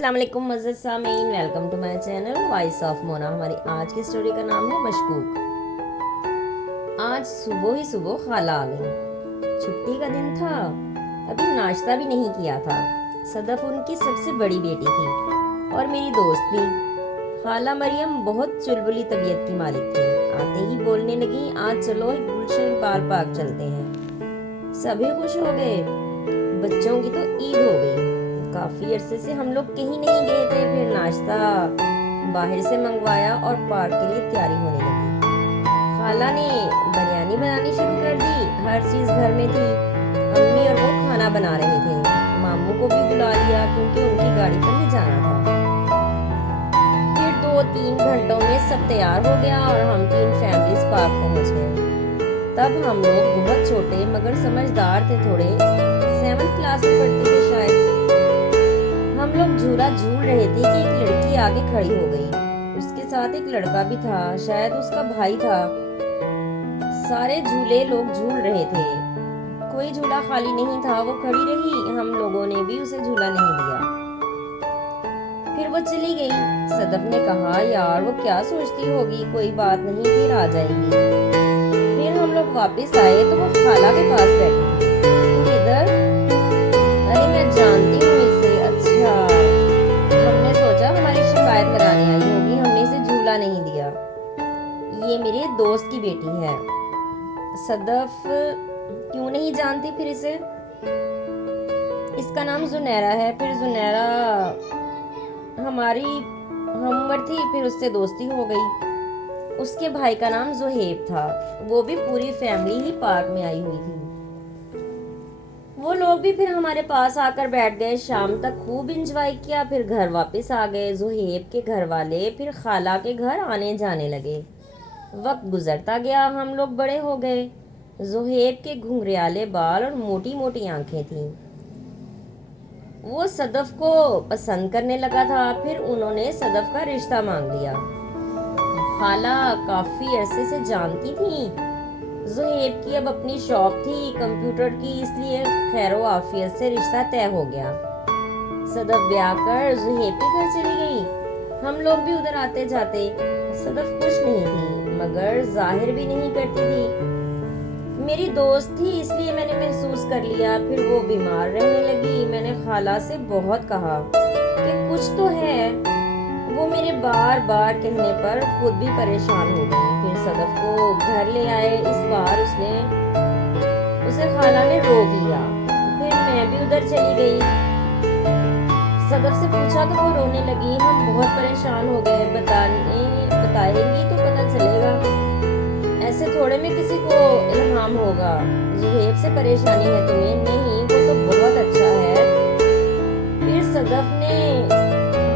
अस्सलाम वालेकुम मज़्ज़द सामीन, welcome to my channel voice of Mona. हमारी आज की स्टोरी का नाम है मशकूक। आज सुबह ही सुबह खाला आ गई। छुट्टी का दिन था, अभी नाश्ता भी नहीं किया था। सदफ उनकी सबसे बड़ी बेटी थी और मेरी दोस्त भी। खाला मरियम बहुत चुलबुली तबीयत की मालिक थी। आते ही बोलने लगी, आज चलो गुलशन इकबाल पार्क चलते हैं। सभी खुश हो गए। बच्चों की तो ईद हो गई। काफी अरसे से हम लोग कहीं नहीं गए थे। फिर नाश्ता बाहर से मंगवाया और पार्क के लिए तैयारी होने लगी। खाला ने बिरयानी बनानी शुरू कर दी। हर चीज घर में थी। अम्मी और वो खाना बना रहे थे। मामू को भी बुला लिया क्योंकि उनकी गाड़ी पर भी जाना था। फिर 2-3 घंटों में सब तैयार हो गया और हम 3 फैमिलीज पार्क पहुंच गए। तब हम लोग बहुत छोटे मगर समझदार थे। थोड़े 7th क्लास में पढ़ते थे शायद। हम लोग झूला झूल रहे थे कि एक लड़की आगे खड़ी हो गई। उसके साथ एक लड़का भी था, शायद उसका भाई था। सारे झूले लोग झूल रहे थे। कोई झूला खाली नहीं था। वो खड़ी रही। हम लोगों ने भी उसे झूला नहीं दिया। फिर वो चली गई। सदफ ने कहा, यार वो क्या सोचती होगी, कोई बात नहीं, फिर आ जाएगी। फिर हम लोग वापस आए तो वो खाला के पास बैठी थी। तुम इधर? अरे मैं जानती हूँ इसे। अच्छा, हमने सोचा हमारी शिकायत लगाने आई होगी, हमने इसे झूला नहीं दिया। ये मेरे दोस्त की बेटी है। सदफ, क्यों नहीं जानती फिर इसे? इसका नाम जुनैरा है। फिर जुनैरा हमारी हम उम्र थी, फिर उससे दोस्ती हो गई। उसके भाई का नाम जोहेब था। वो भी पूरी फैमिली ही पार्क में आई हुई थी। वो लोग भी फिर हमारे पास आकर बैठ गए। शाम तक खूब इंजॉय किया। फिर घर वापस आ गए। जोहेब के घर वाले फिर खाला के घर आने जाने लगे। वक्त गुजरता गया, हम लोग बड़े हो गए। जोहेब के घुंघराले बाल और मोटी मोटी आंखें थीं। वो सदफ को पसंद करने लगा था। फिर उन्होंने सदफ का रिश्ता मांग लिया। खाला काफी अरसे से जानती थी। जोहेब की अब अपनी शॉप थी कंप्यूटर की, इसलिए खैरो आफियत से रिश्ता तय हो गया। सदफ ब्याह कर जोहेब के घर चली गई। हम लोग भी उधर आते जाते। सदफ खुश नहीं थी मगर जाहिर भी नहीं करती थी। मेरी दोस्त थी इसलिए मैंने महसूस कर लिया। फिर वो बीमार रहने लगी। मैंने खाला से बहुत कहा कि कुछ तो है। वो मेरे बार बार कहने पर खुद भी परेशान हो गई। फिर सदफ को घर ले आए। इस बार उसे खाला ने रोक लिया। फिर मैं भी उधर चली गई। सदफ से पूछा तो वो रोने लगी। हम बहुत परेशान हो गए। बताएंगी तो पता चलेगा। ऐसे थोड़े में किसी को इल्हाम होगा। जुहेब से परेशानी है तुम्हें? नहीं, वो तो बहुत अच्छा है। फिर सदफ ने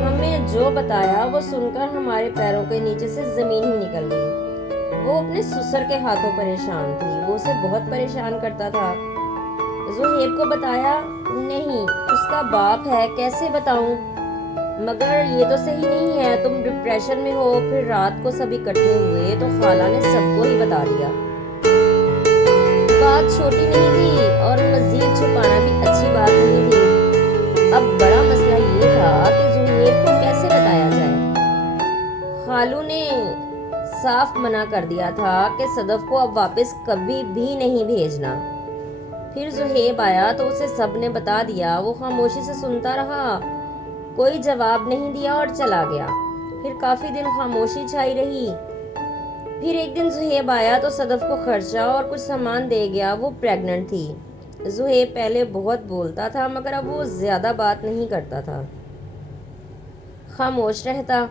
हमें जो बताया वो सुनकर हमारे पैरों के नीचे से जमीन ही निकल गई। वो अपने ससुर के हाथों परेशान थी। वो उसे बहुत परेशान करता था। जोहेब को बताया? नहीं, उसका बाप है, कैसे बताऊं? मगर ये तो सही नहीं है, तुम डिप्रेशन में हो। फिर रात को सब इकट्ठे हुए तो खाला ने सबको ही बता दिया। बात छोटी नहीं थी और मजीद छुपाना भी अच्छी बात नहीं थी। अब बड़ा मसला ये था कि जोहेब को कैसे बताया जाए। खालू ने साफ मना कर दिया था कि सदफ को अब वापस कभी भी नहीं भेजना। फिर जोहेब आया तो उसे सब ने बता दिया। वो खामोशी से सुनता रहा, कोई जवाब नहीं दिया और चला गया। फिर काफी दिन खामोशी छाई रही। फिर एक दिन जोहेब आया तो सदफ को खर्चा और कुछ सामान दे गया। वो प्रेग्नेंट थी। जोहेब पहले बहुत बोलता था मगर अब वो ज्यादा बात नहीं करता था, खामोश रहता।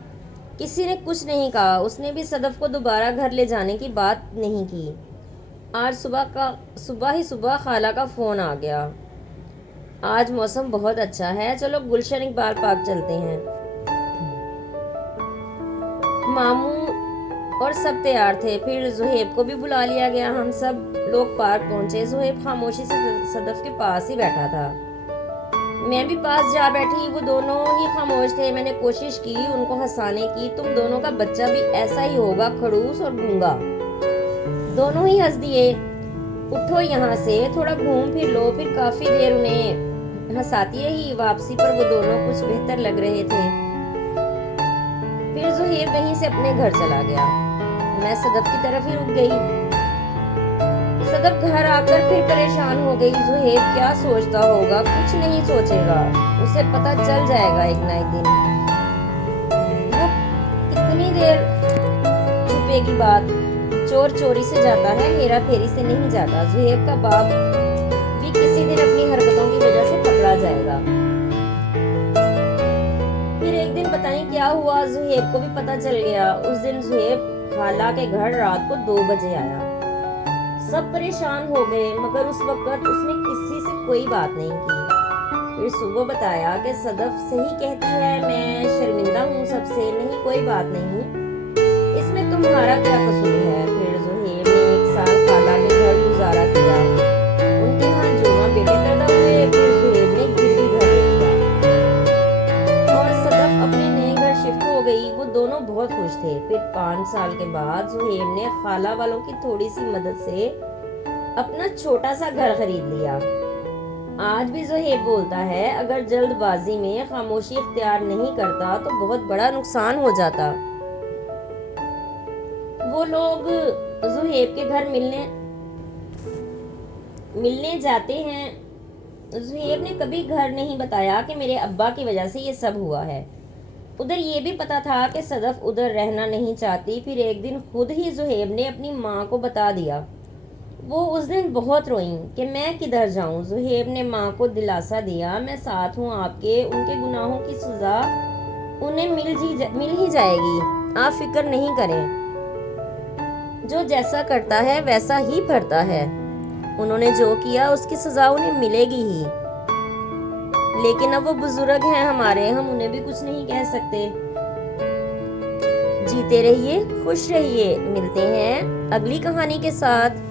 किसी ने कुछ नहीं कहा। उसने भी सदफ को दोबारा घर ले जाने की बात नहीं की। आज सुबह ही सुबह खाला का फोन आ गया। आज मौसम बहुत अच्छा है, चलो गुलशन इकबाल पार्क चलते हैं। मामू और सब तैयार थे। फिर जोहेब को भी बुला लिया गया। हम सब लोग पार्क पहुंचे। जोहेब खामोशी से सदफ के पास ही बैठा था। मैं भी पास जा बैठी। वो दोनों ही खामोश थे। मैंने कोशिश की उनको हंसाने की। तुम दोनों का बच्चा भी ऐसा ही होगा, खड़ूस और गूंगा। दोनों ही हंस दिए। उठो यहाँ से, थोड़ा घूम फिर लो। फिर काफी देर उन्हें हंसाती रही। वापसी पर वो दोनों कुछ बेहतर लग रहे थे। फिर ज़ुहैब वहीं से अपने घर चला गया। मैं सदफ की तरफ ही रुक गई। सदफ घर आकर फिर परेशान हो गई। ज़ुहैब क्या सोचता होगा? कुछ नहीं सोचेगा, उसे पता चल जाएगा एक ना एक दिन। वो कितनी देर छुपेगी बात? चोर चोरी से जाता है, हेरा फेरी से नहीं जाता। ज़ुहैब का बाप भी किसी दिन अपनी हरकतों की वजह से पकड़ा जाएगा। फिर एक दिन पता नहीं क्या हुआ, ज़ुहैब को भी पता चल गया। उस दिन ज़ुहैब खाला के घर रात को 2 बजे आया। सब परेशान हो गए, मगर उस वक्त उसने किसी से कोई बात नहीं की। फिर सुबह बताया कि सदफ सही कहती है, मैं शर्मिंदा हूँ सबसे। नहीं, कोई बात नहीं, इसमें तुम्हारा क्या कसूर है? फिर ज़ुहैब ने 1 साल खाला के घर गुजारा किया। उनके यहाँ जुम्मा बेटे पैदा हुए। फिर ज़ुहैब ने गिरवी घर ले लिया और सदफ अपने नए घर शिफ्ट हो गई। वो दोनों बहुत खुश थे। फिर 5 साल के बाद ज़ुहैब ने खाला वालों की थोड़ी सी मदद से अपना छोटा सा घर खरीद लिया। आज भी ज़ुहैब बोलता है, अगर जल्दबाजी में खामोशी इख्तियार नहीं करता तो बहुत बड़ा नुकसान हो जाता। वो लोग ज़ुहैब के घर मिलने जाते हैं। ज़ुहैब ने कभी घर नहीं बताया कि मेरे अब्बा की वजह से ये सब हुआ है। उधर ये भी पता था कि सदफ उधर रहना नहीं चाहती। फिर एक दिन खुद ही ज़ुहैब ने अपनी माँ को बता दिया। वो उस दिन बहुत रोईं कि मैं किधर जाऊं। ज़ुहैब ने माँ को दिलासा दिया, मैं साथ हूँ आपके। उनके गुनाहों की सज़ा उन्हें मिल ही जाएगी, आप फिक्र नहीं करें। जो जैसा करता है वैसा ही भरता है। उन्होंने जो किया उसकी सज़ा उन्हें मिलेगी ही। लेकिन अब वो बुजुर्ग हैं हमारे, हम उन्हें भी कुछ नहीं कह सकते। जीते रहिए, खुश रहिए। मिलते हैं अगली कहानी के साथ।